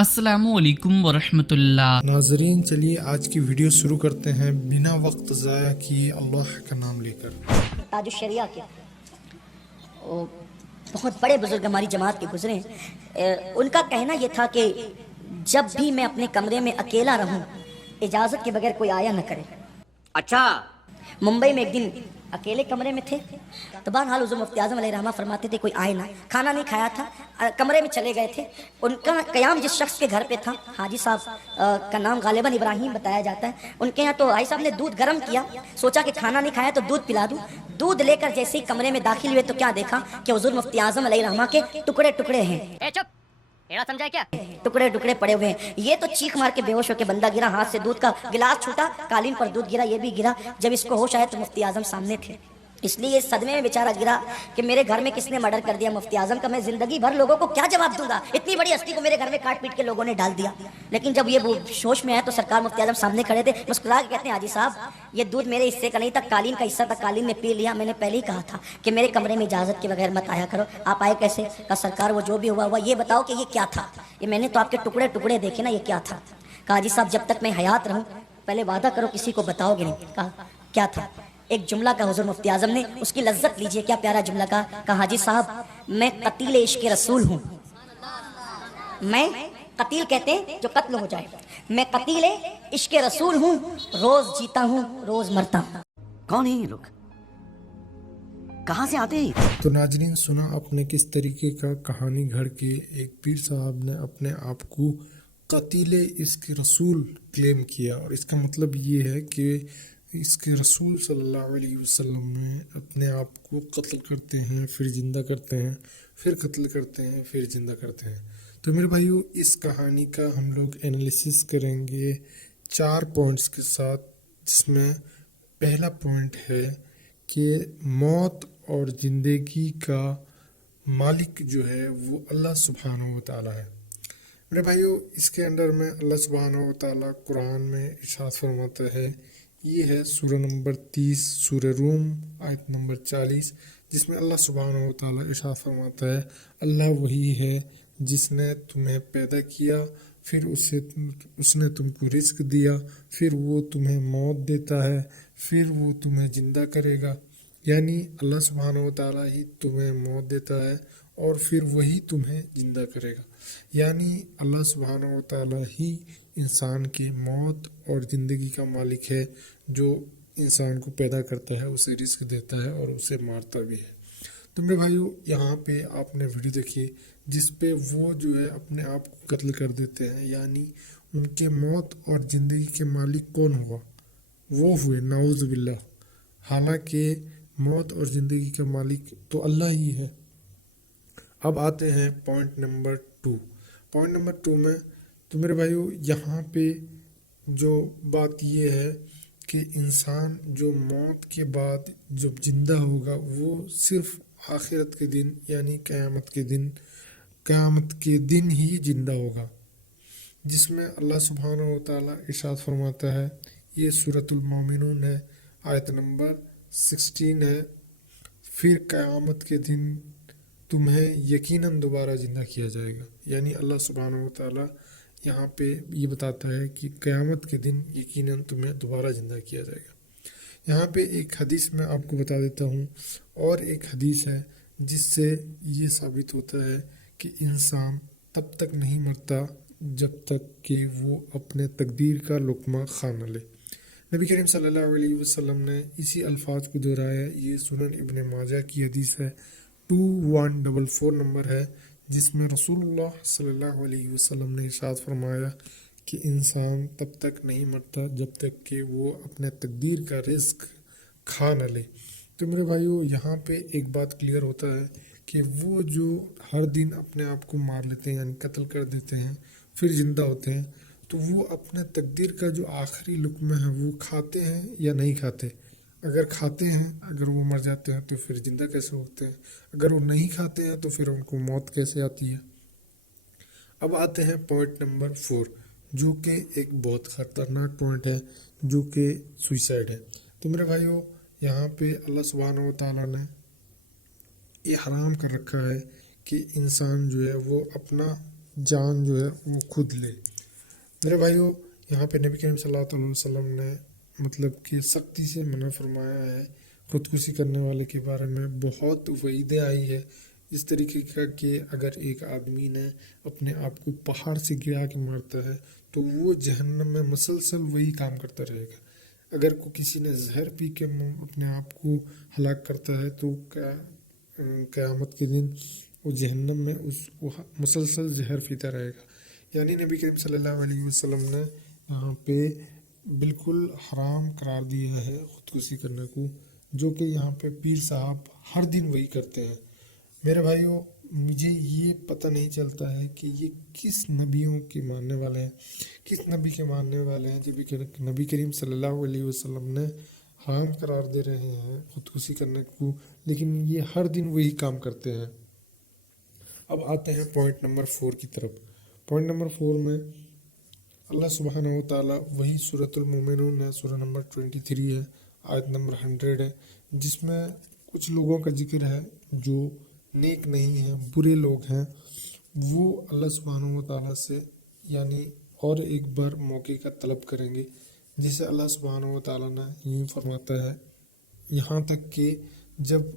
अस्सलामुअलैकुम वरहमतुल्लाह। नाजरीन, चलिए आज की वीडियो शुरू करते हैं बिना वक्त ज़ाया किए अल्लाह का नाम लेकर। ताजुश शरिया के वो बहुत बड़े बुजुर्ग हमारी जमात के गुजरे हैं। उनका कहना ये था कि जब भी मैं अपने कमरे में अकेला रहूं, इजाज़त के बगैर कोई आया न करे। अच्छा, मुंबई में एक दिन अकेले कमरे में थे तो बहरहाल हुज़ूर मुफ्ती आज़म अलैहिर्रहमा फरमाते थे कोई आए ना, खाना नहीं खाया था, कमरे में चले गए थे। उनका क़याम जिस शख्स के घर पे था, हाजी साहब का नाम गालिबन इब्राहिम बताया जाता है। उनके यहाँ तो हाजी साहब ने दूध गर्म किया, सोचा कि खाना नहीं खाया तो दूध पिला दूँ। दूध लेकर जैसे ही कमरे में दाखिल हुए तो क्या देखा कि हुज़ूर मुफ्ती आज़म अलैहिर्रहमा के टुकड़े टुकड़े हैं। ए चुप, एड़ा समझा क्या? टुकड़े टुकड़े पड़े हुए हैं। ये तो चीख मार के बेहोश होकर बंदा गिरा, हाथ से दूध का गिलास छूटा, कालीन पर दूध गिरा, ये भी गिरा। जब इसको होश आया तो मुफ्ती आजम सामने थे, इसलिए सदमे में बेचारा गिरा कि मेरे घर में किसने मर्डर कर दिया मुफ्ती आजम का। मैं जिंदगी भर लोगों को क्या जवाब दूंगा, इतनी बड़ी हस्ती को मेरे घर में काट पीट के लोगों ने डाल दिया। लेकिन जब ये होश में आया तो सरकार मुफ्ती आजम सामने खड़े थे, मुस्कुरा के कहते हैं हाजी साहब ये दूध मेरे हिस्से का नहीं था, कालीन का हिस्सा था, कालीन ने पी लिया। मैंने पहले ही कहा था कि मेरे कमरे में इजाजत के बगैर मत आया करो। आप आए कैसे? कहा सरकार वो जो भी हुआ ये बताओ कि ये क्या था। ये मैंने तो आपके टुकड़े टुकड़े देखे ना, ये क्या था? कहा हाजी साहब जब तक मैं हयात रहूं पहले वादा करो किसी को बताओगे नहीं। कहा क्या था? एक जुमला का हुजूर मुफ्ती आजम ने, उसकी लज्जत लीजिए, क्या प्यारा जुमला का। कहा हाजी साहब मैं कतील इश्क रसूल हूँ। मैं कतील कहते हैं जो कत्ल हो जाए, मैं कतील इश्क रसूल हूँ, रोज जीता हूँ रोज मरता हूँ। कौन है ये लोग? कहाँ से आते हैं? तो नाजरीन, सुना आपने किस तरीके का कहानी घड़ के एक पीर साहब ने अपने आप को कतीले इसके रसूल क्लेम किया। और इसका मतलब ये है कि इसके रसूल सल्लल्लाहु अलैहि वसल्लम में अपने आप को कत्ल करते हैं, फिर जिंदा करते हैं, फिर कत्ल करते हैं, फिर जिंदा करते हैं। तो मेरे भाइयों, इस कहानी का हम लोग एनालिसिस करेंगे 4 पॉइंट्स के साथ, जिसमें पहला पॉइंट है कि मौत और ज़िंदगी का मालिक जो है वो अल्लाह सुब्हानहू व तआला है। मेरे भाइयों, इसके अंदर में अल्लाह सुब्हानहू व तआला कुरान में इरशाद फरमाता है, ये है सूरह नंबर 30 सूरह रूम आयत नंबर 40, जिसमें अल्लाह सुब्हानहू व तआला इरशाद फरमाता है, अल्लाह वही है जिसने तुम्हें पैदा किया, फिर उसने तुमको रिस्क दिया, फिर वो तुम्हें मौत देता है, फिर वो तुम्हें जिंदा करेगा। यानी अल्लाह सुब्हानहू व तआला ही तुम्हें मौत देता है और फिर वही तुम्हें जिंदा करेगा। यानी अल्लाह सुब्हानहू व तआला ही इंसान की मौत और ज़िंदगी का मालिक है, जो इंसान को पैदा करता है, उसे रिस्क देता है और उसे मारता भी है। तो मेरे भाइयों, यहाँ पे आपने वीडियो देखी जिस पे वो जो है अपने आप को कत्ल कर देते हैं। यानी उनके मौत और ज़िंदगी के मालिक कौन हुआ? वो हुए, नाउज़ बिल्लाह। हालांकि मौत और ज़िंदगी का मालिक तो अल्लाह ही है। अब आते हैं पॉइंट नंबर 2। पॉइंट नंबर 2 में तो मेरे भाइयों, यहाँ पे जो बात ये है कि इंसान जो मौत के बाद जब जिंदा होगा वो सिर्फ आखिरत के दिन यानी क़यामत के दिन ही जिंदा होगा, जिसमें अल्लाह सुब्हानहू व तआला इरशाद फरमाता है, ये सूरतुल मोमिनून है, आयत नंबर 16 है, फिर क़यामत के दिन तुम्हें यकीनन दोबारा ज़िंदा किया जाएगा। यानी अल्लाह सुब्हानहू व तआला यहाँ पे ये बताता है कि क़यामत के दिन यकीनन तुम्हें दोबारा ज़िंदा किया जाएगा। यहाँ पे एक हदीस मैं आपको बता देता हूँ, और एक हदीस है जिससे ये साबित होता है कि इंसान तब तक नहीं मरता जब तक कि वो अपने तकदीर का लुक़मा खा न ले। नबी करीम सल्लल्लाहु अलैहि वसल्लम ने इसी अल्फाज को दोहराया। ये सुनन इब्न माजा की हदीस है, 2144 नंबर है, जिसमें रसूलुल्लाह सल्लल्लाहु अलैहि वसल्लम ने इरशाद फरमाया कि इंसान तब तक नहीं मरता जब तक कि वो अपने तकदीर का रिस्क खा न ले। तो मेरे भाइयों, यहाँ पे एक बात क्लियर होता है कि वो जो हर दिन अपने आप को मार लेते हैं यानी कत्ल कर देते हैं, फिर ज़िंदा होते हैं, तो वो अपने तकदीर का जो आखिरी लुक़मा है वो खाते हैं या नहीं खाते। अगर खाते हैं, अगर वो मर जाते हैं तो फिर ज़िंदा कैसे होते हैं? अगर वो नहीं खाते हैं तो फिर उनको मौत कैसे आती है? अब आते हैं पॉइंट नंबर 4, जो कि एक बहुत ख़तरनाक पॉइंट है, जो कि सुइसाइड है। तो मेरे भाइयों, यहाँ पे अल्लाह सुब्हानहू व तआला ने ये हराम कर रखा है कि इंसान जो है वो अपना जान जो है वो खुद ले। मेरे भाइयों, यहाँ पे नबी करीम सल्लल्लाहु अलैहि वसल्लम ने मतलब कि सख्ती से मना फरमाया है खुदकुशी करने वाले के बारे में। बहुत वईदें आई है इस तरीके का कि अगर एक आदमी ने अपने आप को पहाड़ से गिरा के मारता है तो वो जहन्नम में मुसलसल वही काम करता रहेगा। अगर को किसी ने जहर पी के अपने आप को हलाक करता है तो क़यामत के दिन वो जहन्नम में उसको मुसलसल जहर पीता रहेगा। यानी नबी करीम सल्लल्लाहु अलैहि वसल्लम ने यहाँ पे बिल्कुल हराम करार दिया है खुदकुशी करने को, जो कि यहाँ पे पीर साहब हर दिन वही करते हैं। मेरे भाइयों, मुझे ये पता नहीं चलता है कि ये किस नबियों के मानने वाले हैं, किस नबी के मानने वाले हैं जब नबी करीम सल्लल्लाहु अलैहि वसल्लम ने हराम करार दे रहे हैं खुदकुशी करने को, लेकिन ये हर दिन वही काम करते हैं। अब आते हैं पॉइंट नंबर 4 की तरफ। पॉइंट नंबर 4 में अल्लाह सुब्हानहू व तआला वही सूरतुल मोमिनून है, सूरह नंबर 23 है, आयत नंबर 100 है, जिसमें कुछ लोगों का जिक्र है जो नेक नहीं है, बुरे लोग हैं। वो अल्लाह सुब्हानहू व तआला से यानी और एक बार मौके का तलब करेंगे, जिसे अल्लाह सुब्हानहू व तआला ने यूँ फरमाता है, यहाँ तक कि जब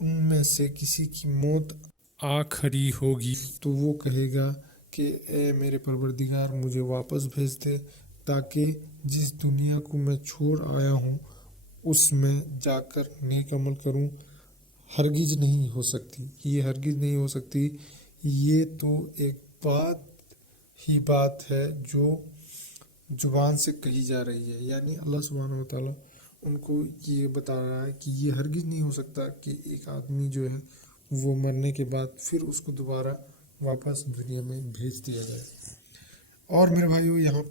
उनमें से किसी की मौत आ खड़ी होगी तो वो कहेगा कि ए मेरे परवरदिगार मुझे वापस भेज दे, ताकि जिस दुनिया को मैं छोड़ आया हूँ उसमें जाकर नेक अमल करूँ। हरगिज नहीं हो सकती, ये हरगिज नहीं हो सकती। ये तो एक बात है जो जुबान से कही जा रही है, यानी अल्लाह सुब्हानहू व तआला उनको ये बता रहा है कि ये हरगिज नहीं हो सकता कि एक आदमी जो है वो मरने के बाद फिर उसको दोबारा वापस दुनिया में भेज दिया जाए। और मेरे भाइयों, यहाँ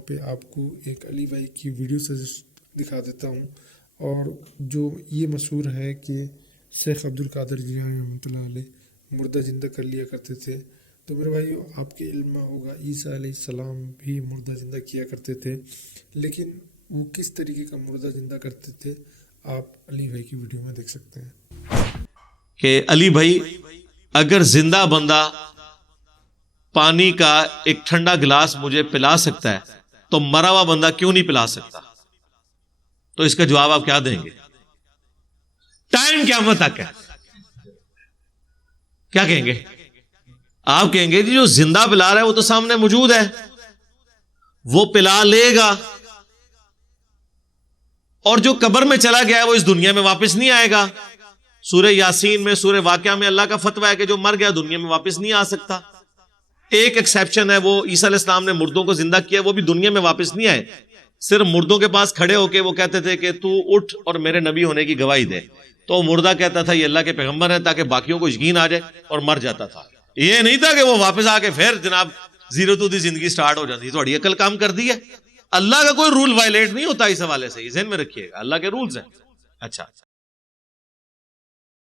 पे आपको एक अली भाई की वीडियो सजेस्ट दिखा देता हूँ, और जो ये मशहूर है कि शेख अब्दुल कादिर जिलानी रहमतुल्लाह अलैह मुर्दा जिंदा कर लिया करते थे। तो मेरे भाइयों, आपके इल्म में होगा ईसा अलैहिस्सलाम भी मुर्दा जिंदा किया करते थे, लेकिन वो किस तरीके का मुर्दा जिंदा करते थे आप अली भाई की वीडियो में देख सकते हैं। कि अली भाई अगर जिंदा बंदा पानी का एक ठंडा गिलास मुझे पिला सकता है तो मरा हुआ बंदा क्यों नहीं पिला सकता? तो इसका जवाब आप क्या देंगे? टाइम क़यामत तक है। क्या कहेंगे आप? कहेंगे जी जो जिंदा पिला रहा है वो तो सामने मौजूद है, वो पिला लेगा, और जो कब्र में चला गया है वो इस दुनिया में वापस नहीं आएगा। सूरह यासीन में, सूरह वाक़िया में अल्लाह का फतवा है कि जो मर गया दुनिया में वापस नहीं आ सकता। एक एक्सेप्शन है, वो ईसा अलैहिस्सलाम ने मुर्दों को जिंदा किया, वो भी दुनिया में वापस नहीं आए। सिर्फ मुर्दों के पास खड़े होके वो कहते थे कि तू उठ और मेरे नबी होने की गवाही दे, तो मुर्दा कहता था ये अल्लाह के पैगंबर है, ताकि बाकियों को यकीन आ जाए, और मर जाता था। ये नहीं था कि वो वापस आके फिर जनाब जीरो टू दी जिंदगी स्टार्ट हो जाती। थोड़ी अकल काम कर दी है। अल्लाह का कोई रूल वायलेट नहीं होता इस हवाले से, ज़हन में रखिएगा, अल्लाह के रूल्स हैं। अच्छा,